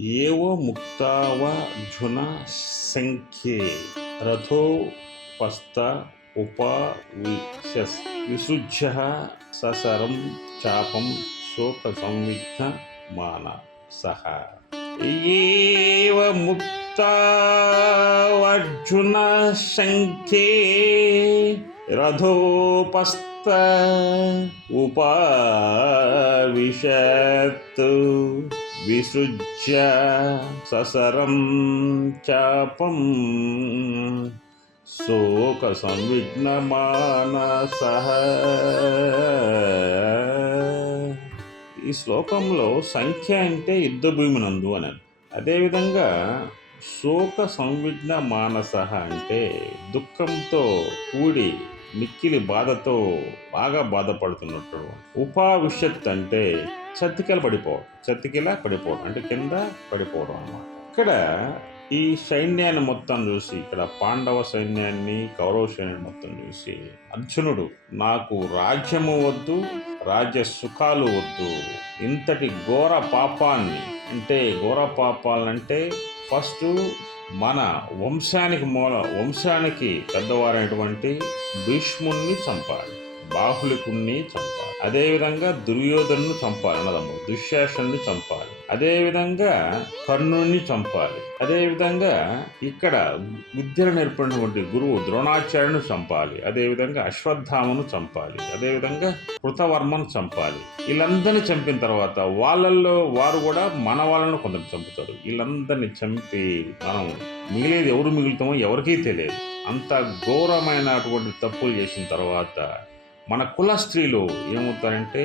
ఏవ ముక్తావజున సంఖ్యే రథోపస్థ ఉపవిశస్ విసృజ్య ససరం చాపం శోక సంవిఘ్న మాన సహ ఏవ ముక్తావజున సంఖ్యే రథోపస్థ ఉపవిశత్ విసృజ్య ససరం చాపం. శోక సంవిఘ్నమానస ఈ శ్లోకంలో సంఖ్య అంటే యుద్ధ భూమినందు అని అదేవిధంగా శోక సంవిఘ్న మానస అంటే దుఃఖంతో కూడి మిక్కిలి బాధతో బాగా బాధపడుతున్నట్టు ఉపావిషత్ అంటే చతికిల పడిపోవడం చతికిల పడిపోవడం అంటే కింద పడిపోవడం అన్నమాట. ఇక్కడ ఈ సైన్యాన్ని మొత్తం చూసి ఇక్కడ పాండవ సైన్యాన్ని కౌరవ సైన్యాన్ని మొత్తం చూసి అర్జునుడు నాకు రాజ్యము వద్దు రాజ్య సుఖాలు వద్దు. ఇంతటి ఘోర పాపాన్ని అంటే ఘోర పాపాలంటే ఫస్ట్ మన వంశానికి మూల వంశానికి పెద్దవారైనటువంటి భీష్ముణ్ణి చంపాలి. బాహులికుణ్ణి చంపాలి. అదేవిధంగా దుర్యోధను చంపాలి అన్నదమ్ము దుశ్శాసన్ని చంపాలి. అదేవిధంగా కర్ణుణ్ణి చంపాలి. అదేవిధంగా ఇక్కడ విద్యను నేర్పినటువంటి గురువు ద్రోణాచార్యుని చంపాలి. అదేవిధంగా అశ్వత్థామను చంపాలి. అదేవిధంగా కృతవర్మను చంపాలి. వీళ్ళందరినీ చంపిన తర్వాత వాళ్ళల్లో వారు కూడా మన వాళ్ళను కొందరు చంపుతారు. వీళ్ళందరినీ చంపి మనం మిగిలేది ఎవరు మిగులుతామో ఎవరికీ తెలియదు. అంత ఘోరమైనటువంటి తప్పులు చేసిన తర్వాత మన కుల స్త్రీలు ఏమవుతారంటే